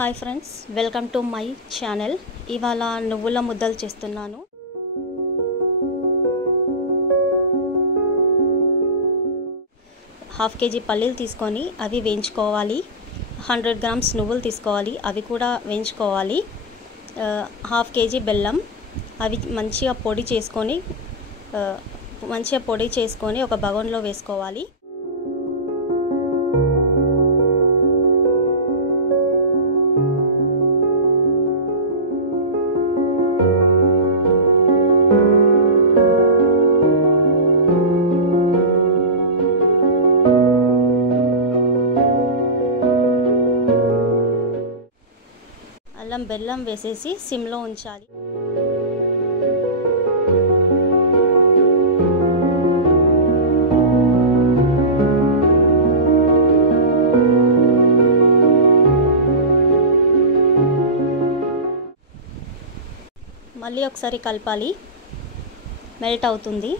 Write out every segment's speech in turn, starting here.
Hi friends, welcome to my channel. ఇవాళ నువ్వుల ముద్దలు చేస్తున్నాను. హాఫ్ కేజీ పల్లీలు తీసుకొని అవి వేయించుకోవాలి. 100 గ్రామ్స్ నువ్వులు తీసుకోవాలి, అవి కూడా వేయించుకోవాలి. హాఫ్ కేజీ బెల్లం, అవి మంచిగా పొడి చేసుకొని ఒక బగోన్లో వేసుకోవాలి. అల్లం బెల్లం వేసేసి సిమ్లో ఉంచాలి. మళ్ళీ ఒకసారి కలపాలి, మెల్ట్ అవుతుంది.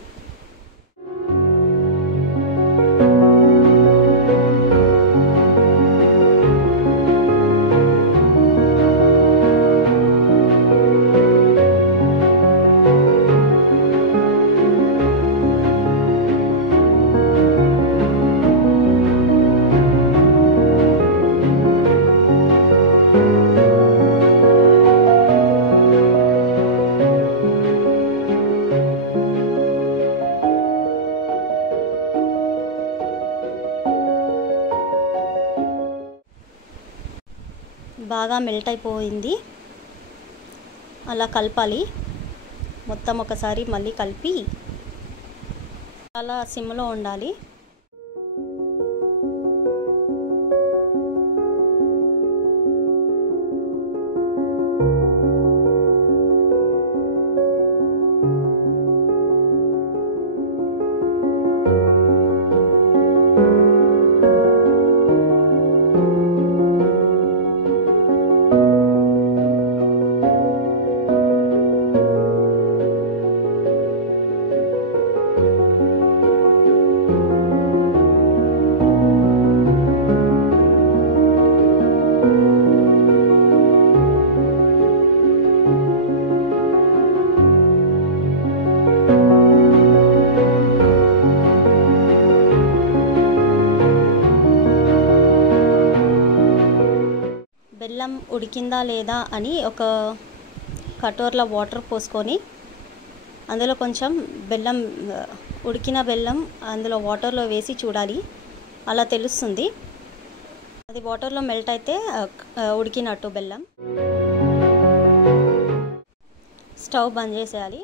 బాగా మెల్ట్ అయిపోయింది. అలా కలపాలి. మొత్తం ఒకసారి మళ్ళీ కలిపి అలా సిమ్లో ఉండాలి. బెల్లం ఉడికిందా లేదా అని ఒక కటోర్లో వాటర్ పోసుకొని అందులో కొంచెం ఉడికిన బెల్లం అందులో వాటర్లో వేసి చూడాలి. అలా తెలుస్తుంది. అది వాటర్లో మెల్ట్ అయితే ఉడికినట్టు బెల్లం. స్టవ్ బంద్ చేసేయాలి.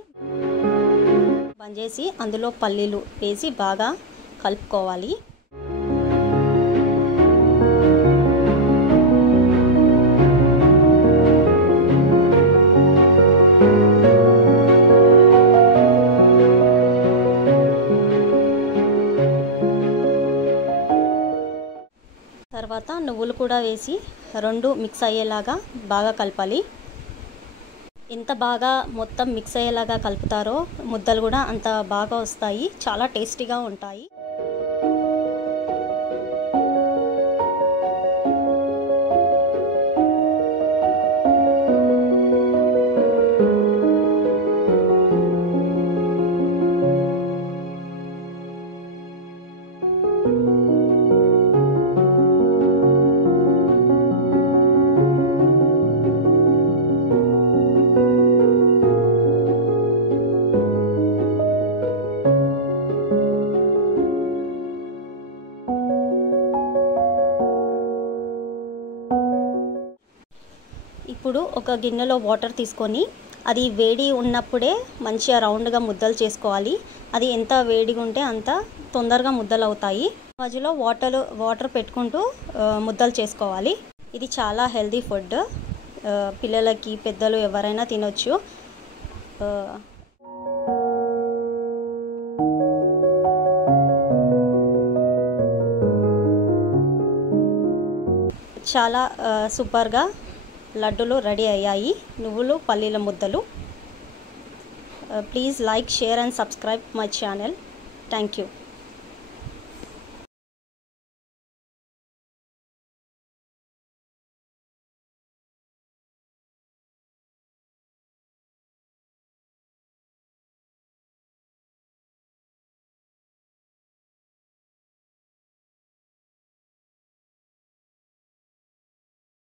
బంద్ చేసి అందులో పల్లీలు వేసి బాగా కలుపుకోవాలి. తర్వాత నువ్వులు కూడా వేసి రెండు మిక్స్ అయ్యేలాగా బాగా కలపాలి. ఎంత బాగా మొత్తం మిక్స్ అయ్యేలాగా కలుపుతారో ముద్దలు కూడా అంత బాగా వస్తాయి, చాలా టేస్టీగా ఉంటాయి. ఇప్పుడు ఒక గిన్నెలో వాటర్ తీసుకొని అది వేడి ఉన్నప్పుడే మంచిగా రౌండ్గా ముద్దలు చేసుకోవాలి. అది ఎంత వేడిగా ఉంటే అంత తొందరగా ముద్దలు అవుతాయి. మధ్యలో వాటర్ పెట్టుకుంటూ ముద్దలు చేసుకోవాలి. ఇది చాలా హెల్దీ ఫుడ్, పిల్లలకి పెద్దలు ఎవరైనా తినొచ్చు. చాలా సూపర్గా లడ్డూలు రెడీ అయ్యాయి, నువ్వులు పల్లీల ముద్దలు. Please like, share and subscribe my channel. Thank you.